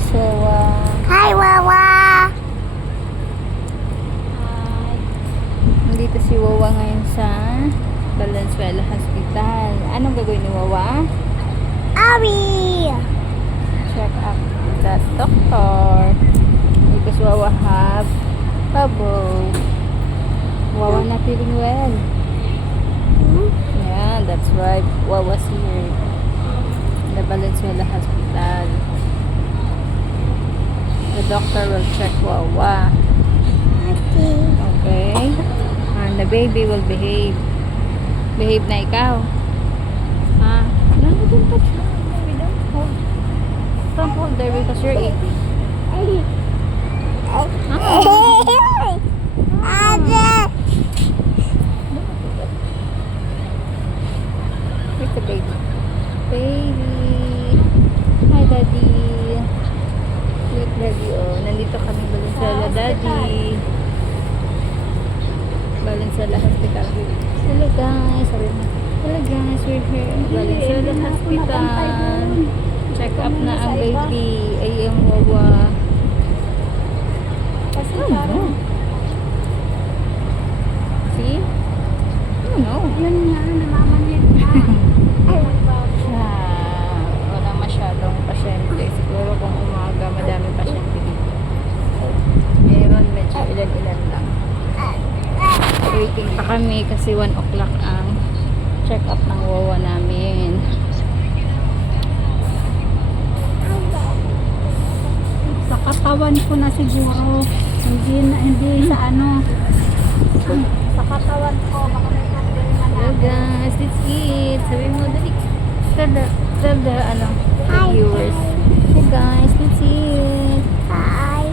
Miss Wawa. Hi, Wawa! Hi. Nandito si Wawa ngayon sa Valenzuela Hospital. Anong gagawin ni Wawa? Abby! Check up the doctor. Because Wawa have trouble. Wawa not feeling well. Yeah, that's right. Wawa's here. In the Valenzuela Hospital. The doctor will check Wawa. Okay. Okay? And the baby will behave. Behave na ikaw. Ha? No, don't touch her. Baby, don't hold. Don't hold there because you're eating. Where's the baby? Baby. Hi, Daddy. Look, Daddy. Oh, nandito kami Valenzuela, Daddy. Valenzuela Hospital. Hello, guys. Sabi mo. Hello, guys. We're here in Valenzuela Hospital. Check up na ang baby. Ay, ang Wawa. Kasi Oh, parang, no. See? Oh, no. yun nga, namamanit na. Ay, Wala masyadong pasyente. Siguro kung umaga, madami pasyente dito. Meron medyo ilan-ilan lang. Waiting pa kami kasi 1 o'clock ang check up ng Wawa namin. sa katawan ko na siguro. Hindi sa ano. Sa katawan ko, baka may problema na. Hello guys, let's eat. Sabi mo, dali. Tell the ano, the Hi, viewers. Hey guys, let's eat. Hi.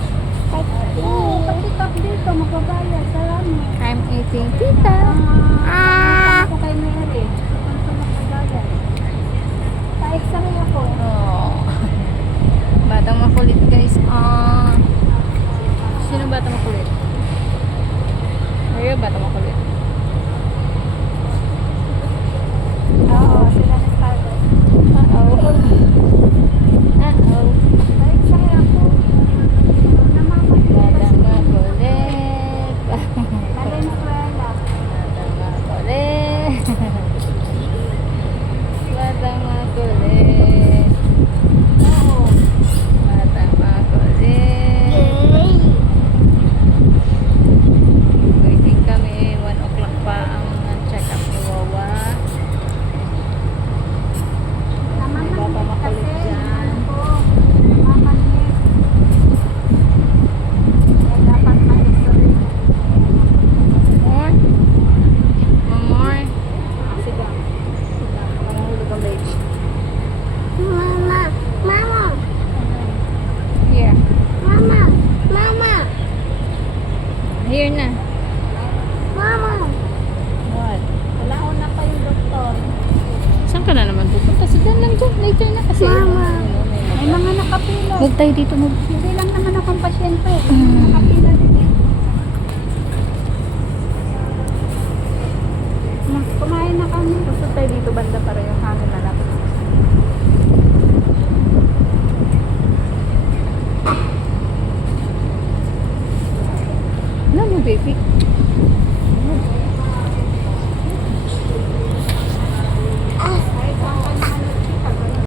Oo, pati tap dito, magbabayad. Salamat. I'm eating tita. Ako kay Mary. Ano magbabayad? Pa-exam ako. Oh. Batang makulit guys. Sino batang makulit? Mario, batang makulit. Oo, sila na started. Uh-oh. Uh-oh. Pa-exam ako. Namamanit Batang kasi. makulit. Valenzuela. Batang makulit. Batang makulit. Oo. Batang makulit. Waiting kami. 1 o'clock pa ang check-up ni Wawa. Namamanit Baka kasi. makulit dyan. Ako. Namamanit. Kaya dapat ma-history. More? One more? Sit down. Sit down. Mahulog ang baby. Mama. Mama. Here. Mama. Mama. Here na. Mama. What? Wala pa yung doktor. Saan ka na naman pupunta? Sit down lang dyan. Later na kasi. Mama. May May mga nakapila. Huwag tayo dito mag... Hindi lang naman akong pasyente. Nakapila din eh. Kumain na kami. Gusto tayo dito banda para yung hangin